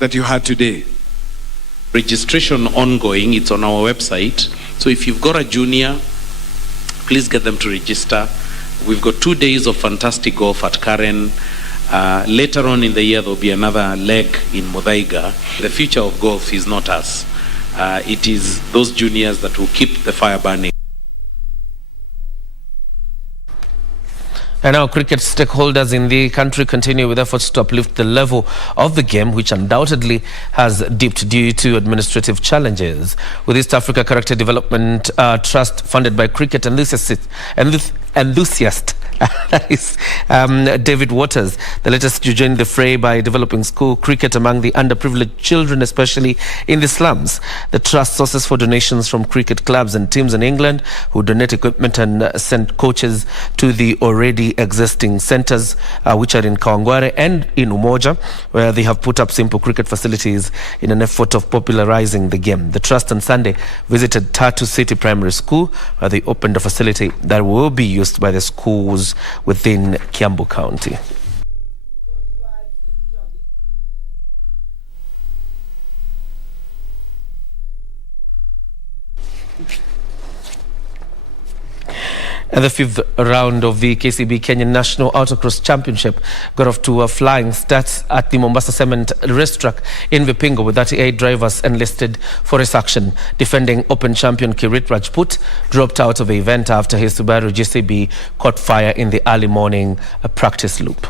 that you had today. Registration ongoing, it's on our website. So if you've got a junior, please get them to register. We've got 2 days of fantastic golf at Karen. Later on in the year, there'll be another leg in Muthaiga. The future of golf is not us. It is those juniors that will keep the fire burning. And now cricket stakeholders in the country continue with efforts to uplift the level of the game, which undoubtedly has dipped due to administrative challenges. With East Africa Character Development Trust funded by cricket enthusiast that is David Waters, the latest to join the fray by developing school cricket among the underprivileged children, especially in the slums. The trust sources for donations from cricket clubs and teams in England who donate equipment and send coaches to the already existing centres, which are in Kawangware and in Umoja, where they have put up simple cricket facilities in an effort of popularising the game. The trust on Sunday visited Tatu City Primary School, where they opened a facility that will be used by the schools within Kiambu County. And the fifth round of the KCB Kenyan National Autocross Championship got off to a flying start at the Mombasa Cement Racetrack in Vipingo, with 38 drivers enlisted for race action. Defending Open champion Kirit Rajput dropped out of the event after his Subaru GCB caught fire in the early morning practice loop.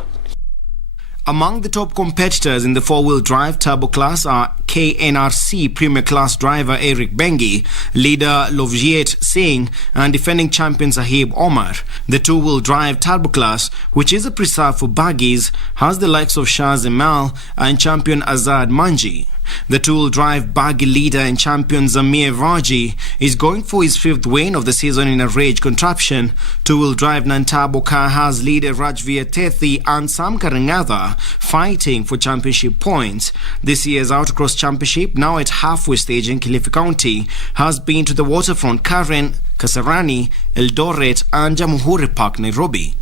Among the top competitors in the four-wheel drive turbo class are KNRC Premier Class driver Eric Bengi, leader Lovjiet Singh, and defending champion Sahib Omar. The two-wheel drive turbo class, which is a preserve for buggies, has the likes of Shah Zemal and champion Azad Manji. The two-wheel drive buggy leader and champion Zamir Raji is going for his fifth win of the season in a rage contraption. Two-wheel drive non-turbo car has leader Rajveer Tethi and Sam Karangatha fighting for championship points. This year's Autocross Championship, now at halfway stage in Kilifi County, has been to the waterfront Karen, Kasarani, Eldoret and Jamhuri Park, Nairobi.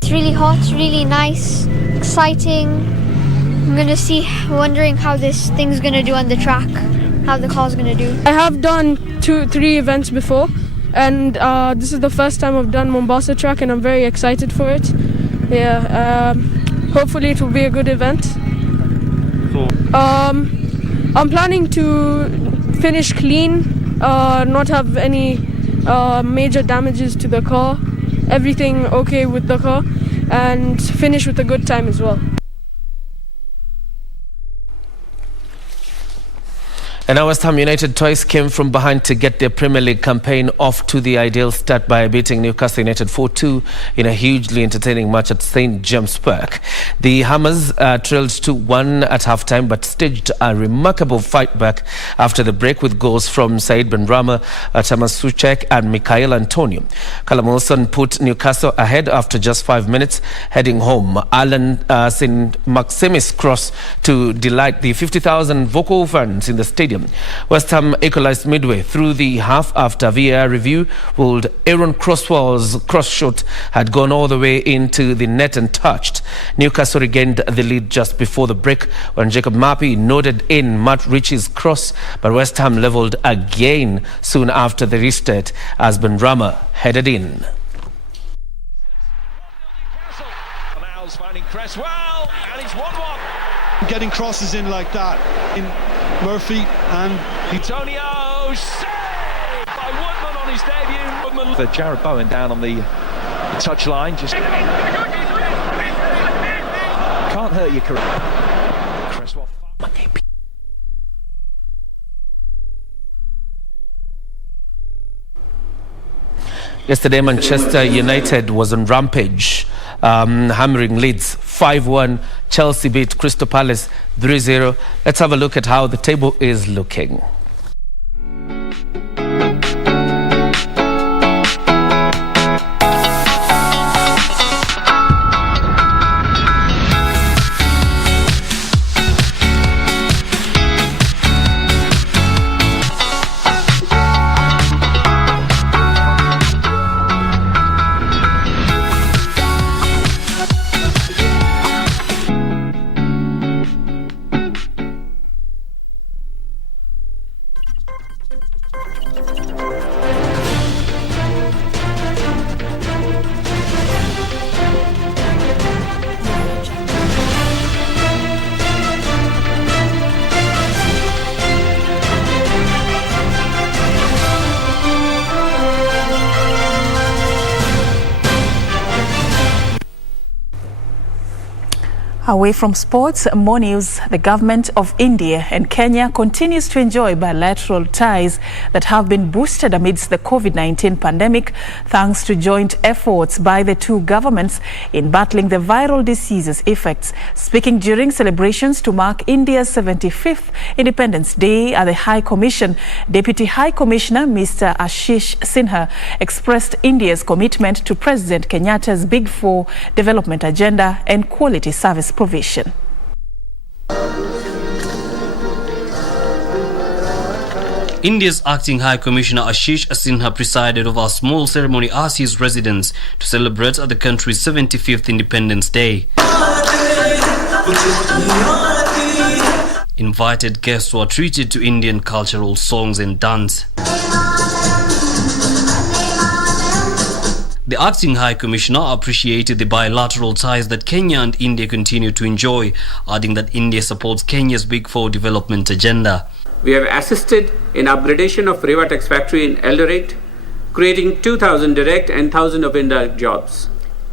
It's really hot, really nice, exciting. I'm gonna wondering how this thing's gonna do on the track, how the car's gonna do. I have done 2-3 events before, and this is the first time I've done Mombasa track, and I'm very excited for it. Yeah, hopefully it will be a good event. I'm planning to finish clean, not have any major damages to the car, everything okay with the car, and finish with a good time as well. And now West Ham United twice came from behind to get their Premier League campaign off to the ideal start by beating Newcastle United 4-2 in a hugely entertaining match at St James Park. The Hammers trailed 2-1 at half-time but staged a remarkable fight back after the break with goals from Said Benrahma, Thomas Souček and Mikhail Antonio. Callum Wilson put Newcastle ahead after just 5 minutes. Heading home, Alan St Maximis cross to delight the 50,000 vocal fans in the stadium. West Ham equalised midway through the half after VAR review ruled Aaron Croswell's cross shot had gone all the way into the net and touched. Newcastle regained the lead just before the break when Jacob Mappy nodded in Matt Ritchie's cross, but West Ham levelled again soon after the restart as Benrahma headed in. Al's finding Cresswell, and it's 1-1. Getting crosses in like that in Murphy and Antonio, saved by Woodman on his debut. Woodman. For Jared Bowen down on the touchline, just can't hurt your career. Cresswell. Yesterday, Manchester United was on rampage, hammering Leeds 5-1. Chelsea beat Crystal Palace 3-0. Let's have a look at how the table is looking. Away from sports, more news. The government of India and Kenya continues to enjoy bilateral ties that have been boosted amidst the COVID-19 pandemic, thanks to joint efforts by the two governments in battling the viral disease's effects. Speaking during celebrations to mark India's 75th Independence Day at the High Commission, Deputy High Commissioner Mr. Ashish Sinha expressed India's commitment to President Kenyatta's Big Four development agenda and quality service provision. India's acting High Commissioner Ashish Sinha presided over a small ceremony at his residence to celebrate the country's 75th Independence Day. Invited guests were treated to Indian cultural songs and dance. The acting High Commissioner appreciated the bilateral ties that Kenya and India continue to enjoy, adding that India supports Kenya's Big Four development agenda. We have assisted in upgradation of Rivatex factory in Eldoret, creating 2,000 direct and 1,000 of indirect jobs.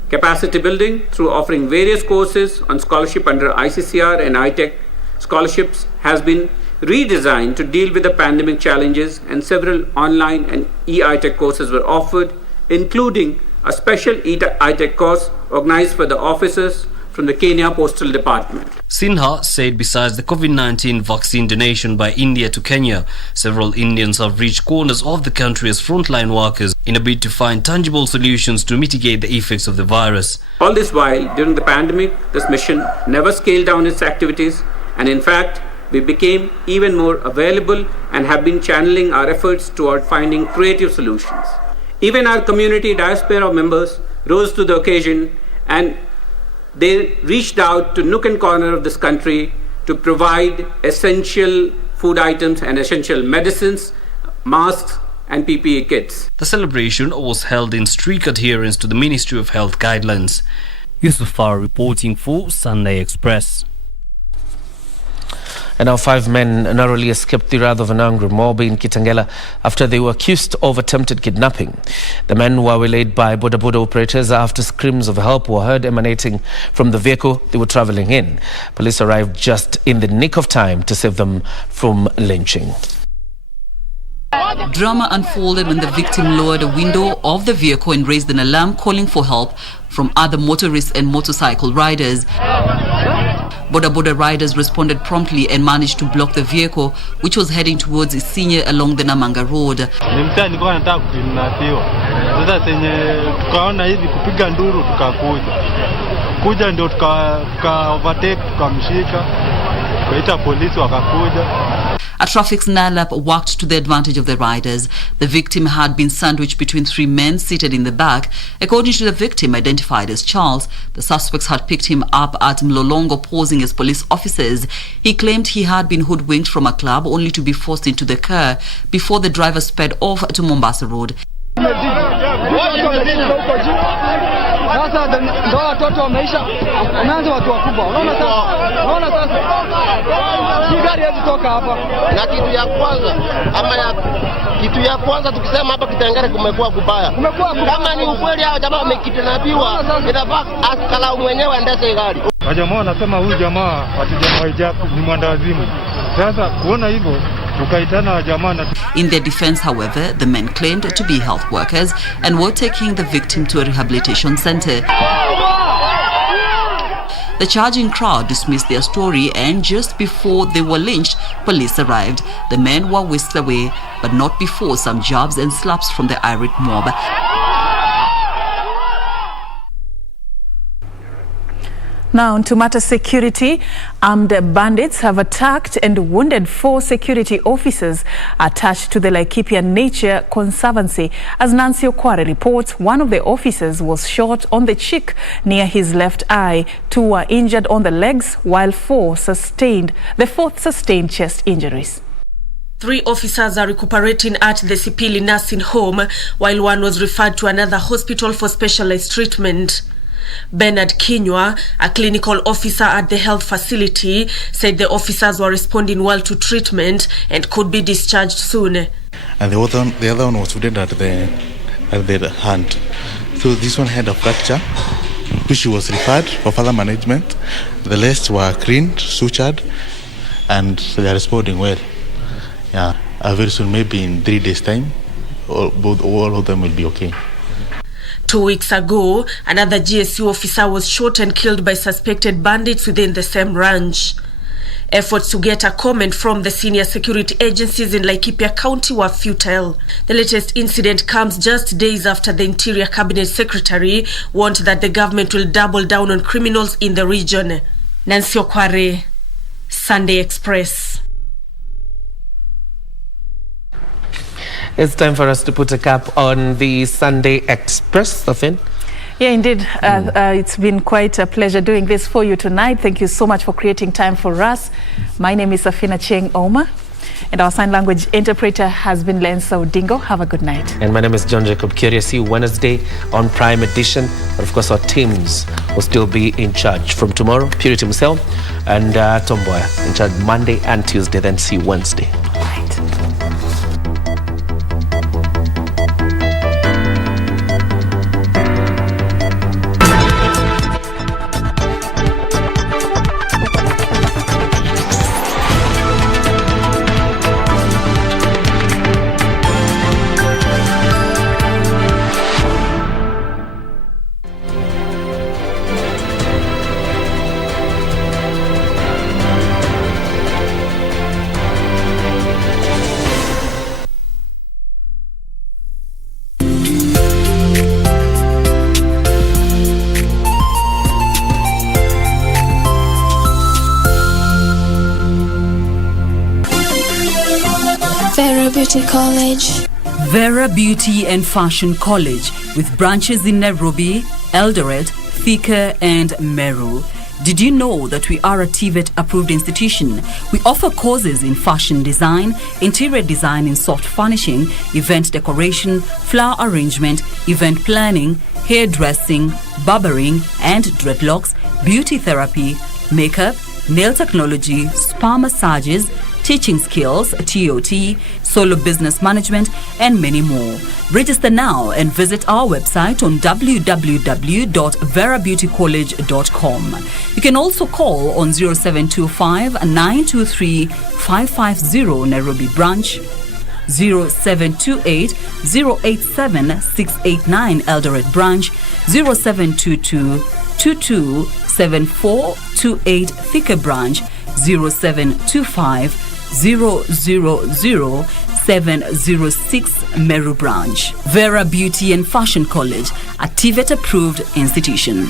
Capacity building through offering various courses on scholarship under ICCR and ITech scholarships has been redesigned to deal with the pandemic challenges, and several online and e-ITech courses were offered, including a special ITech course organized for the officers from the Kenya Postal Department. Sinha said besides the COVID-19 vaccine donation by India to Kenya, several Indians have reached corners of the country as frontline workers in a bid to find tangible solutions to mitigate the effects of the virus. All this while, during the pandemic, this mission never scaled down its activities, and in fact, we became even more available and have been channeling our efforts toward finding creative solutions. Even our community diaspora members rose to the occasion, and they reached out to nook and corner of this country to provide essential food items and essential medicines, masks and PPE kits. The celebration was held in strict adherence to the Ministry of Health guidelines. Yusufar reporting for Sunday Express. And now 5 men narrowly escaped the wrath of an angry mob in Kitengela after they were accused of attempted kidnapping. The men were waylaid by Boda Boda operators after screams of help were heard emanating from the vehicle they were travelling in. Police arrived just in the nick of time to save them from lynching. Drama unfolded when the victim lowered a window of the vehicle and raised an alarm calling for help from other motorists and motorcycle riders. Boda Boda riders responded promptly and managed to block the vehicle, which was heading towards Isinya along the Namanga road. A traffic snarl-up worked to the advantage of the riders. The victim had been sandwiched between 3 men seated in the back. According to the victim, identified as Charles, the suspects had picked him up at Mlolongo posing as police officers. He claimed he had been hoodwinked from a club only to be forced into the car before the driver sped off to Mombasa Road. Kitu ya kwanza tukisema hapa Kitengela kumekuwa kubaya. Kama ni ukweli hao jamaa wamekidnapiwa, inafaa askala mwenyewe aendeshe gari. Wajamaa wanasema huyu jamaa hatujamhijabu ni mwandawazimu. Sasa kuona hivyo tukaitana wajamaa na. In their defense, however, the men claimed to be health workers and were taking the victim to a rehabilitation center. The charging crowd dismissed their story, and just before they were lynched, police arrived. The men were whisked away, but not before some jabs and slaps from the irate mob. Now, to matter security, armed bandits have attacked and wounded 4 security officers attached to the Laikipia Nature Conservancy. As Nancy Okware reports, one of the officers was shot on the cheek near his left eye. 2 were injured on the legs, while the 4th sustained chest injuries. 3 officers are recuperating at the Sipili nursing home, while 1 was referred to another hospital for specialized treatment. Bernard Kinywa, a clinical officer at the health facility, said the officers were responding well to treatment and could be discharged soon. And the other one was wounded at the hand. So this one had a fracture, which was referred for further management. The rest were cleaned, sutured, and they are responding well. Yeah, very soon, maybe in 3 days' time, all of them will be okay. 2 weeks ago, another GSU officer was shot and killed by suspected bandits within the same ranch. Efforts to get a comment from the senior security agencies in Laikipia County were futile. The latest incident comes just days after the Interior Cabinet Secretary warned that the government will double down on criminals in the region. Nancy Okware, Sunday Express. It's time for us to put a cap on the Sunday Express, Safin. Yeah, indeed. It's been quite a pleasure doing this for you tonight. Thank you so much for creating time for us. My name is Safina Cheng Oma, and our sign language interpreter has been Lensa Odingo. Have a good night. And my name is John Jacob Curia. See you Wednesday on Prime Edition. But of course, our teams will still be in charge from tomorrow. Purity himself and Tomboya in charge Monday and Tuesday. Then see you Wednesday. College. Vera Beauty and Fashion College, with branches in Nairobi, Eldoret, Thika and Meru. Did you know that we are a TVET approved institution? We offer courses in fashion design, interior design in soft furnishing, event decoration, flower arrangement, event planning, hairdressing, barbering and dreadlocks, beauty therapy, makeup, nail technology, spa massages, teaching skills, TOT, solo business management, and many more. Register now and visit our website on www.verabeautycollege.com. You can also call on 0725-923-550 Nairobi branch, 0728-087-689 Eldoret branch, 0722-227428 Thika branch, 0725-000-706 Meru branch. Vera Beauty and Fashion College, a TVET approved institution.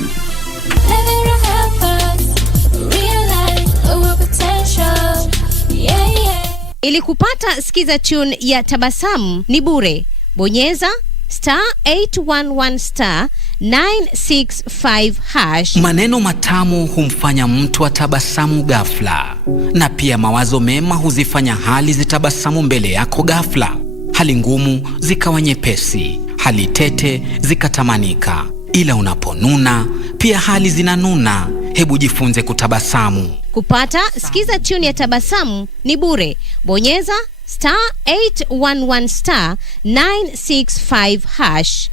Ili kupata skiza tune ya Tabasamu ni bure. Bonyeza *811*965#. Maneno matamu humfanya mtu atabasamu ghafla, na pia mawazo mema huzifanya hali zitabasamu mbele yako ghafla. Hali ngumu zikawa nyepesi, hali tete zikatamanika. Ila unaponuna pia hali zinanuna. Hebu jifunze kutabasamu. Kupata skiza tune ya Tabasamu ni bure. Bonyeza *811*965#,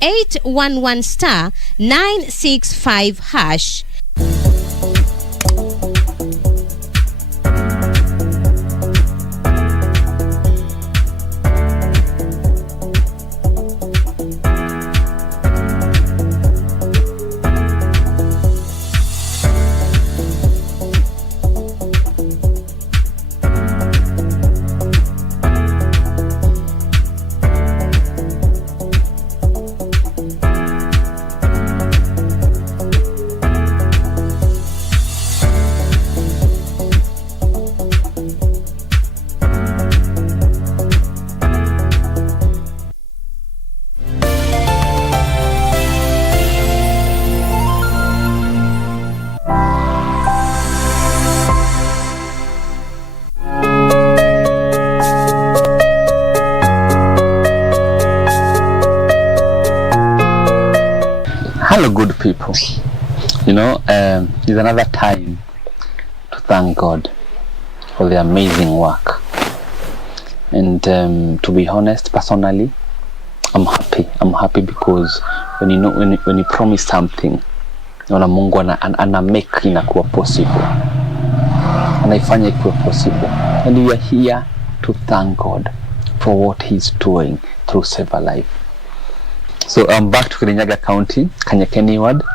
*811*965#. Hello, good people. You know, it's another time to thank God for the amazing work. And to be honest, personally, I'm happy. I'm happy because when you promise something, Mungu ana make inakuwa possible. Anaifanya ikuwe possible. And we are here to thank God for what He's doing through Save a Life. So I'm back to Kirinyaga County, Kanyakeni Ward.